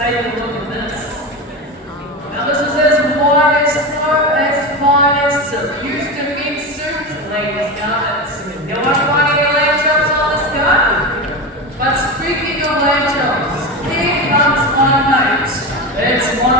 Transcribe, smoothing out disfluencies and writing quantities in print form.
take a look at this. Now this is as white as snow, as fine as silk. Used to mix suits, ladies' garments. You won't find any lamb chops on this garden. But speaking of lamb chops, here comes my mate. It's one